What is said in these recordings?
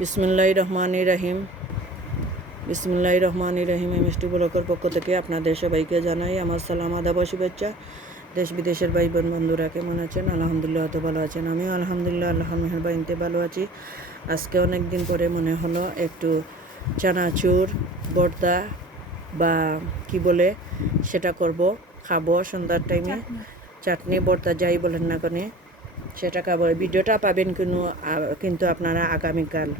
বিসমিল্লাহির রহমানির রহিম। বিসমিল্লাহির রহমানির রহিম। মিষ্টি ব্লকের পক্ষ থেকে আপনাদের সবাইকে জানাই আমার সালাম, আদাব ও শুভেচ্ছা। দেশ বিদেশের ভাই বোন বন্ধুরা কেমন আছেন? আলহামদুলিল্লাহ তো ভালো আছেন। আমিও আলহামদুলিল্লাহ আল্লাহর মেহেরবানিতে ভালো আছি। আজকে অনেক দিন পরে মনে হলো একটু চানাচুর ভর্তা বা কি বলে সেটা করব, খাবো সন্ধ্যার টাইমে। চাটনি ভর্তা যাই বলেন না কেন সেটা খাবো। ভিডিওটা পাবেন কিন্তু আপনারা আগামীকাল।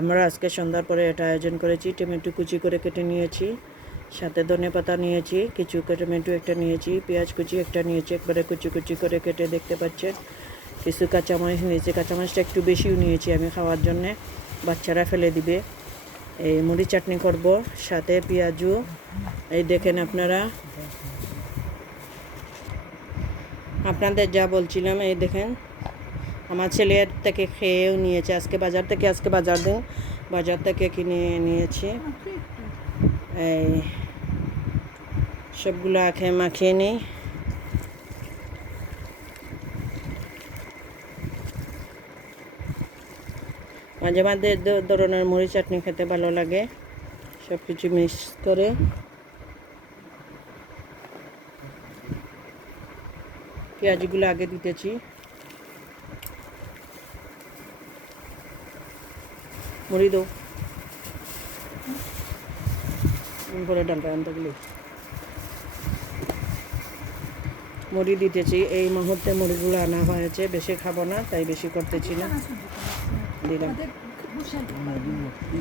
আমরা আজকে সন্ধ্যার পরে এটা আয়োজন করেছি। টমেটো কুচি করে কেটে নিয়েছি, সাথে ধনে পাতা নিয়েছি, কিছু টমেটো একটা নিয়েছি, পেঁয়াজ কুচি একটা নিয়েছি, একবারে কুচি কুচি করে কেটে দেখতে পাচ্ছেন। কিছু কাঁচামরিচ নিয়েছি, কাঁচামরিচটা একটু বেশিও নিয়েছি আমি খাওয়ার জন্যে, বাচ্চারা ফেলে দিবে। এই মুড়ি চাটনি করব, সাথে পেঁয়াজও। এই দেখেন আপনাদের যা বলছিলাম, এই দেখেন আমার ছেলের থেকে খেয়েও নিয়েছে। আজকে বাজার থেকে কিনে নিয়েছি। এই সবগুলো মাখিয়ে নিই। মাঝে মাঝে ধরনের মুড়ি চাটনি খেতে ভালো লাগে, সব কিছু মিক্স করে। পেঁয়াজগুলো আগে দিতেছি। মুড়ি দো করে ডালটা আনতেগুলি মুড়ি দিতেছি। এই মুহূর্তে মুড়িগুলো আনা হয়েছে, বেশি খাবো না তাই বেশি করতেছি না, দিলাম।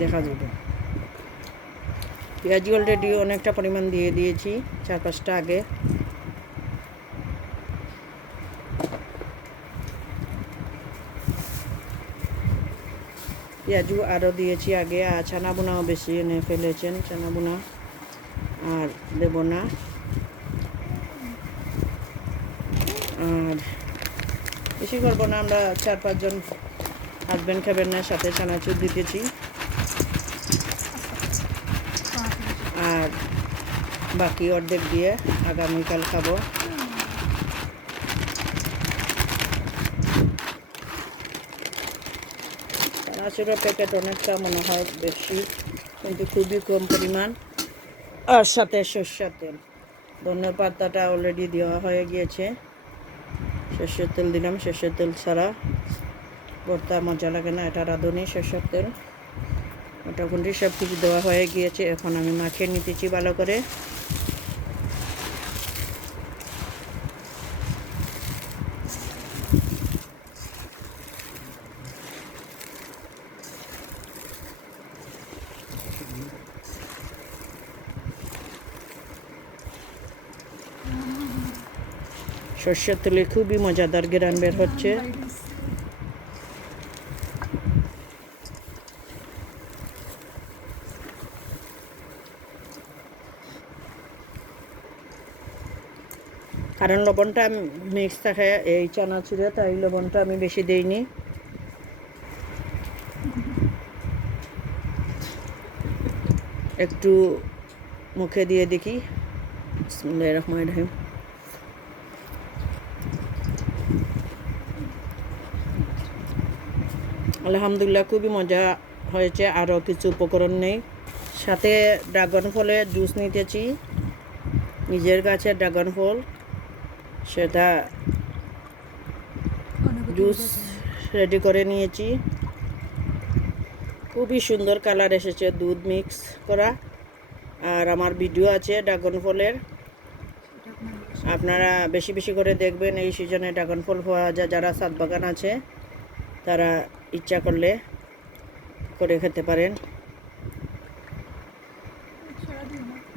দেখা যাবে। পেঁয়াজি অলরেডি অনেকটা পরিমাণ দিয়ে দিয়েছি, 4-5টা আগে। পেঁয়াজু আরও দিয়েছি আগে। আর ছানা বোনাও বেশি এনে ফেলেছেন, ছানা বোনা আর দেব না। আর বেশি করবো না, আমরা 4-5 জন, হাজব্যান্ড খাবেন না, সাথে চানাচুর দিতেছি। আর বাকি অর্ধেক দিয়ে আগামীকাল খাবো। চানাচুরের প্যাকেট অনেকটা মনে হয় বেশি, কিন্তু খুবই কম পরিমাণ। আর সাথে সরষের তেল, ধনের পাতাটা অলরেডি দেওয়া হয়ে গিয়েছে। সরষের তেল দিলাম, সরষের তেল ছাড়া ভর্তা মজা লাগে না, এটা রাঁধুনি সরষের তেল। মোটামুটি সব কিছু দেওয়া হয়ে গিয়েছে। এখন আমি মাখিয়ে নিতেছি ভালো করে। সরষের তেলে খুবই মজাদার ঘ্রাণ বের হচ্ছে। কারণ লবণটা মিক্স থাকে এই চানাচুরে, তাই লবণটা আমি বেশি দিইনি। একটু মুখে দিয়ে দেখি। বিসমিল্লাহির রহমানির রহিম। আলহামদুলিল্লাহ খুবই মজা হয়েছে। আরও কিছু উপকরণ নেই। সাথে ড্রাগন ফলের জুস নিতেছি, নিজের গাছের ড্রাগন ফল, সেটা জুস রেডি করে নিয়েছি। খুবই সুন্দর কালার এসেছে, দুধ মিক্স করা। আর আমার ভিডিও আছে ড্রাগন ফলের, আপনারা বেশি বেশি করে দেখবেন। এই সিজনে ড্রাগন ফল পাওয়া যায়, যারা ছাদ বাগান আছে তারা ইচ্ছা করলে করে খেতে পারেন।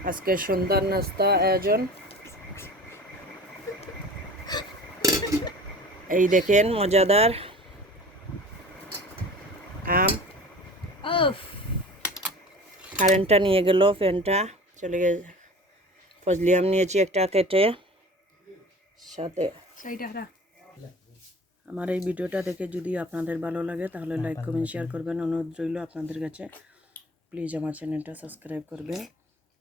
আজকে সন্ধ্যার নাস্তা আয়োজন। এই দেখেন মজাদার আম। কারেন্টটা নিয়ে গেল, ফ্যানটা চলে গেছে। ফজলি আম নিয়েছি একটা কেটে। সাথে আমার এই ভিডিওটা দেখে যদি আপনাদের ভালো লাগে তাহলে লাইক কমেন্ট শেয়ার করবেন। অনুরোধ রইল আপনাদের কাছে, প্লিজ আমার চ্যানেলটা সাবস্ক্রাইব করবেন,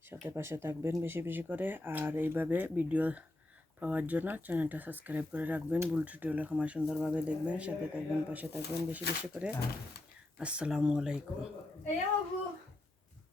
সাথে পাশে থাকবেন বেশি বেশি করে। আর এইভাবে ভিডিও পাওয়ার জন্য চ্যানেলটা সাবস্ক্রাইব করে রাখবেন। ভুল ত্রুটি হলে ক্ষমা সুন্দরভাবে দেখবেন, সাথে থাকবেন, পাশে থাকবেন বেশি বেশি করে। আসসালামু আলাইকুম।